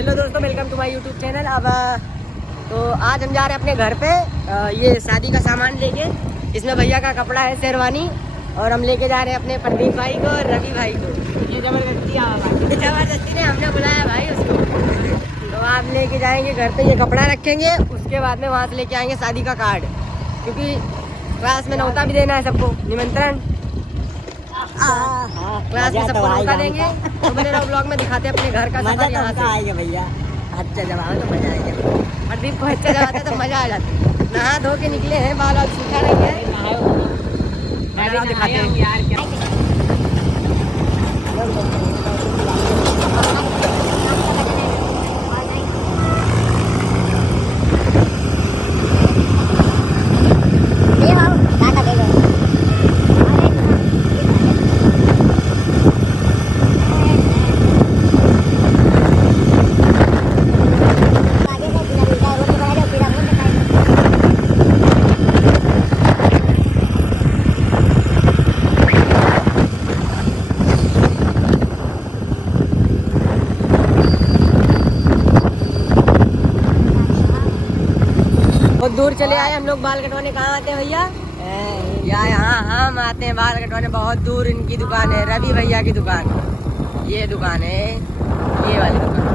Hello दोस्तों, welcome to my YouTube channel. अब तो आज हम जा रहे हैं अपने घर पे ये शादी का सामान लेके। इसमें भैया का कपड़ा है, शेरवानी, और हम लेके जा रहे हैं अपने प्रदीप भाई को और रवि भाई को। ये जबरदस्ती ने हमने बुलाया भाई उसको। तो आप लेके जाएंगे घर पे, ये कपड़ा रखेंगे, उसके बाद में वहाँ से लेके आएंगे शादी का कार्ड, क्योंकि क्लास में न्योता भी देना है सबको, निमंत्रण। क्लास में सबको न्योता देंगे। तो मैंने ब्लॉग में दिखाते हैं अपने घर का सफर। यहाँ से आएगा भैया, अच्छा जब आओ तो मजा आएगा। प्रदीप को अच्छा जब आता है तो मजा आ जाती है। नहा धो के निकले हैं, बाल और सूखा नहीं है। दिखाते हैं यार क्या। बहुत दूर चले आए हम लोग बाल कटवाने। कहाँ आते हैं भैया? यहाँ हम आते हैं बाल कटवाने, बहुत दूर। इनकी दुकान है, रवि भैया की दुकान। ये दुकान है, ये वाली दुकान।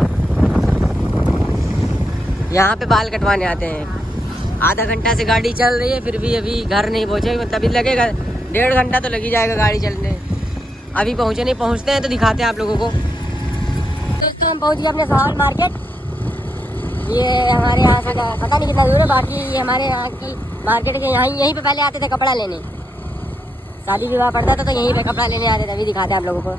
यहाँ पे बाल कटवाने आते हैं। आधा घंटा से गाड़ी चल रही है, फिर भी अभी घर नहीं पहुँचे। तभी लगेगा 1.5 घंटा तो लग ही जाएगा गाड़ी चलने। अभी पहुँचे नहीं, पहुँचते हैं तो दिखाते हैं आप लोगों को। दोस्तों हम पहुँच गए अपने सहाल मार्केट। ये हमारे यहाँ से पता नहीं कितना दूर है, बाकी ये हमारे यहाँ की मार्केट के यहीं पे पहले आते थे कपड़ा लेने। शादी विवाह पड़ता था तो यहीं पे कपड़ा लेने आते थे। अभी दिखाते हैं आप लोगों को।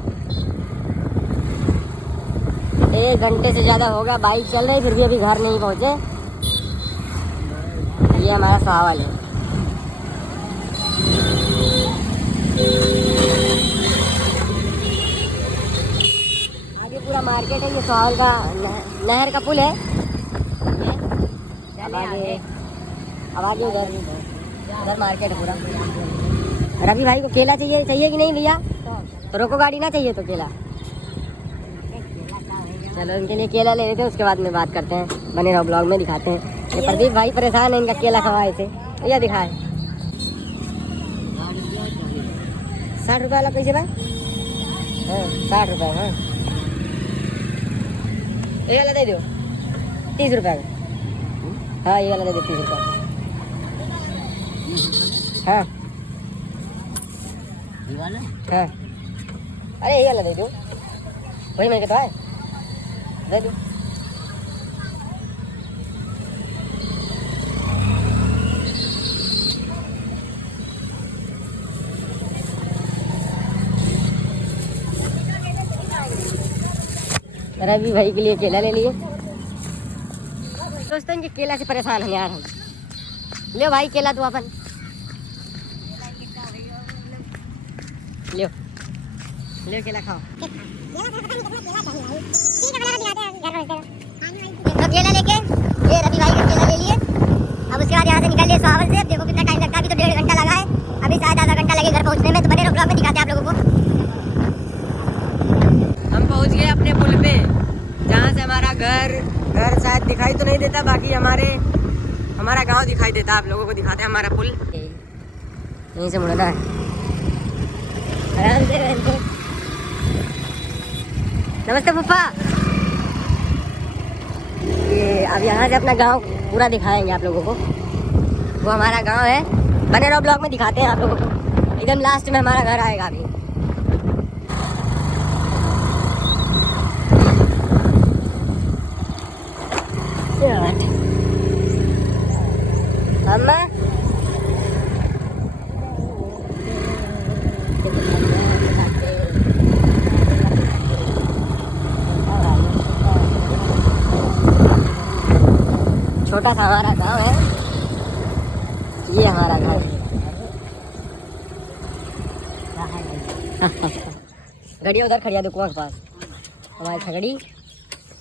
1 घंटे से ज़्यादा हो गया बाइक चल रही, फिर भी अभी घर नहीं पहुँचे। ये हमारा सहावल है। आगे पूरा मार्केट है। ये सहावल का नहर का पुल है। अब आगे उधर मार्केट है पूरा। रवि भाई को केला चाहिए कि नहीं भैया? तो रोको गाड़ी, ना चाहिए तो केला। चलो इनके लिए केला ले लेते हैं, उसके बाद में बात करते हैं। बने रहो ब्लॉग में, दिखाते हैं। ये प्रदीप भाई परेशान है इनका केला खवाए से। भैया दिखाए 60 रुपये वाला कैसे भाई? हाँ 60 रुपये। हाँ ये वाला दे दो 30 रुपये का। हाँ ये वाला दे दो 30 रुपये। हाँ हाँ, अरे ये वाला दे दो, वही मैं कहता है, दे दो। रवि भाई के लिए केला ले लिए। दोस्तों इनके केला से परेशान हैं यार हम। ले भाई केला तू अपन ले केला खाओ। तो केला लेके ये रवि भाई का केला ले लिए। अब उसके बाद यहाँ से निकल लिए सहावल से। अब देखो कितना टाइम लगता है, अभी तो 1.5 घंटा लगा है। अभी शायद आधा घंटा लगे घर पहुँचने में। तो बने ब्लॉग में दिखाते हैं आप लोगों को। हम पहुँच गए अपने पुल पे, जहाँ से हमारा घर शायद दिखाई तो नहीं देता, बाकी हमारा गांव दिखाई देता। आप लोगों को दिखाते हैं हमारा पुल। यहीं से मुड़ना है, आराम से। नमस्ते पप्पा। ये अब यहाँ से अपना गांव पूरा दिखाएंगे आप लोगों को। वो हमारा गांव है। बने रहो ब्लॉग में, दिखाते हैं आप लोगों को। एकदम लास्ट में हमारा घर आएगा अभी। अम्मा छोटा सा हमारा गांव है। ये हमारा घर। गाड़ियाँ उधर खड़िया दो कुआं के पास। हमारी खगड़ी,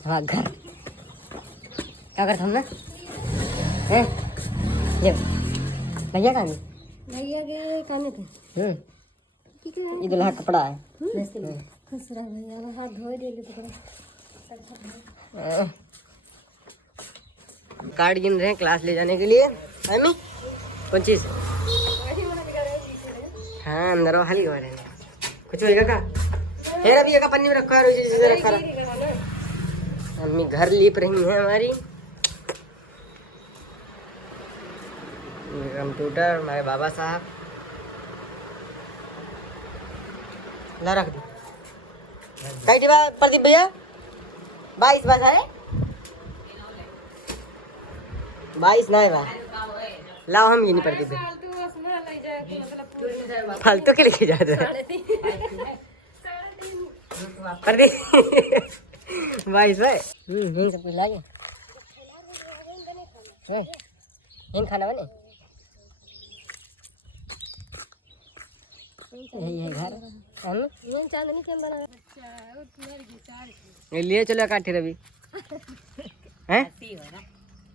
हमारा घर। क्या करते हम ना? भैया कहाँ है? भैया के काने थे। ये दुल्हा कपड़ा है। कार्ड गिन रहे हैं क्लास ले जाने के लिए। मम्मी कौन चीज? हाँ अंदर हल्की हो रहे हैं। कुछ होएगा का? फिर अभी एक पन्नी में रखा है जैसे रखा है। मम्मी घर लीप रही है हमारी। कंप्यूटर हमारे बाबा साहब ला रख दी। कई डिब्बा प्रदीप भैया 22 बस है 22 ना है बा लाओ हम ये नहीं प्रदीप भैया फालतू के लेके जा रहे प्रदीप 22 है। यही सब कुछ लागे इन खाना बने यही है घर हम चांदनी के बना लिए चलो काठी रवि हैं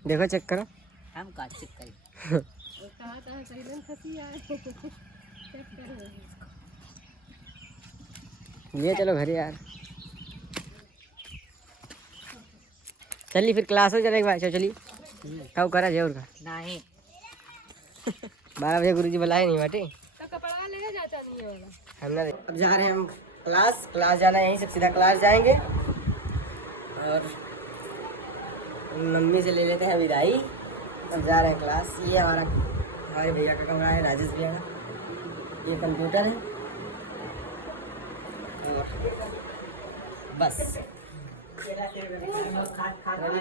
देखो चेक करो हम का चेक करें लिए चलो घर यार। चलिए फिर क्लास हो जाएगा चलिए कब करा जरूर का नहीं 12 बजे गुरुजी बुलाए नहीं बाटे हम ना अब जा रहे हैं हम क्लास जाना है यहीं से सीधा क्लास जाएंगे और मम्मी से ले लेते हैं विदाई। अब जा रहे हैं क्लास। ये हमारे भैया का कमरा है राजेश भैया का। ये कंप्यूटर है और बस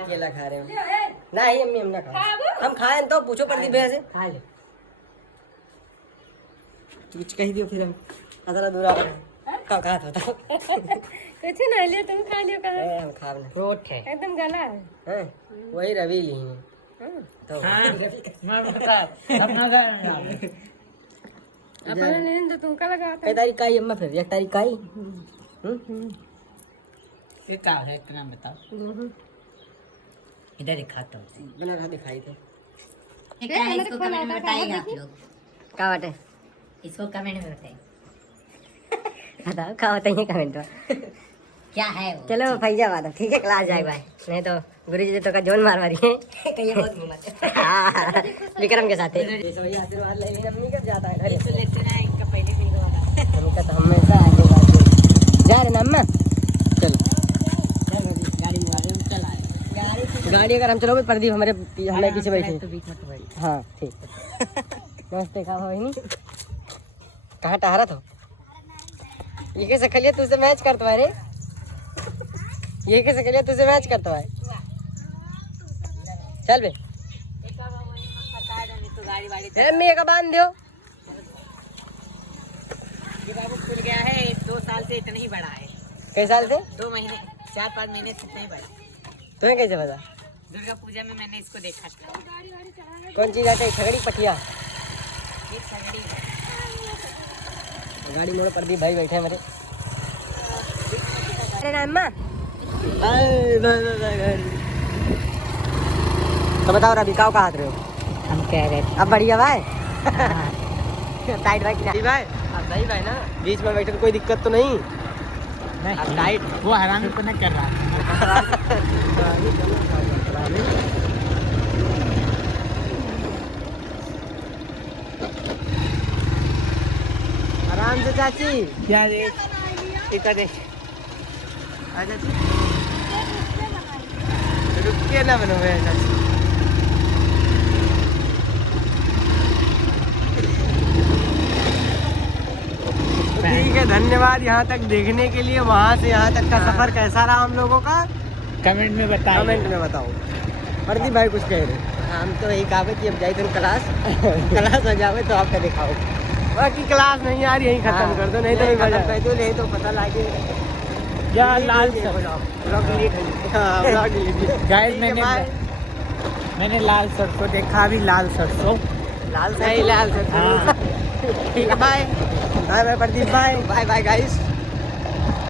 केला खा रहे हो नहीं अम्मी हम ना खा हम खाए तो पूछो प्रदीप भैया से खा ले कुछ कही दियो फिर हम अदरा दूरा कहाँ था बताओ कुछ ना ले तुम खा लियो कहाँ हम खा ना रोट है एकदम गला है हैं वही रवि ली है तो मैं बता अपना अपना लेन तो तुमका लगा कई तारीख का अम्मा फिर 1 तारीख का ये क्या है इतना बताओ इधर दिखाता हूँ बना रहा दिखाई तो ये क्या है इसको कमेंट में बताइएगा आप लोग क्या बात है इसको कमेंट में बताइए बताओ क्या बताइए कमेंट में क्या है वो चलो फैजाबाद ठीक है क्लास जाए भाई नहीं तो गुरुजी तो का जोन मार मारी है कहीं बहुत घूमत विक्रम के साथ आशीर्वाद ले मम्मी कब जाता है घर तो लेते ना इनका पहले भी मम्मी का तो हमेशा आशीर्वाद जा रहे ना अम्मा चल गाड़ी अगर हम चलोगे प्रदीप हमारे हमें पीछे बैठे हाँ ठीक नमस्ते कहाँ भाई नहीं कहाँ टहरा था ये कैसे खलिया तुझसे मैच करता है रे ये कैसे खलिया तुझसे मैच करता है चल बे अम्मी का बांध दो ये बाबू खुल गया है 2 साल से इतना ही बड़ा है कई साल से 2 महीने 4-5 महीने से इतना ही बड़ा तुम्हें कैसे पता दुर्गा पूजा में मैंने इसको देखा था कौन चीज आते है छगड़ी पटिया एक सगड़ी है गाड़ी मोड़ प्रदीप भाई बैठे हैं मेरे अरे ना अम्मा तो बताओ रवि काव कहाँ रहे हो हम कह रहे अब बढ़िया भाई थे टाइट भाई सही भाई अब सही भाई ना बीच में बैठे तो कोई दिक्कत तो नहीं अब टाइट वो हरामी को नहीं कर रहा आराम से चाची क्या रे इतना देख चाची रुक के ना बनो भैया चाची ठीक है धन्यवाद यहाँ तक देखने के लिए। वहाँ से यहाँ तक का सफर कैसा रहा हम लोगों का कमेंट में बताओ कमेंट में बताओ। प्रदीप भाई कुछ कह रहे हम तो यही कहा कि अब जाए तुम क्लास क्लास हो जावे तो आपका दिखाओ बाकी क्लास नहीं यार यही खत्म कर दो नहीं तो खत्म कर दो नहीं तो पता लगे या लाल गाइस मैंने लाल सरसों देखा अभी लाल सरसों लाल सरसों ठीक है bye bye bye Pradeep bye bye bye guys.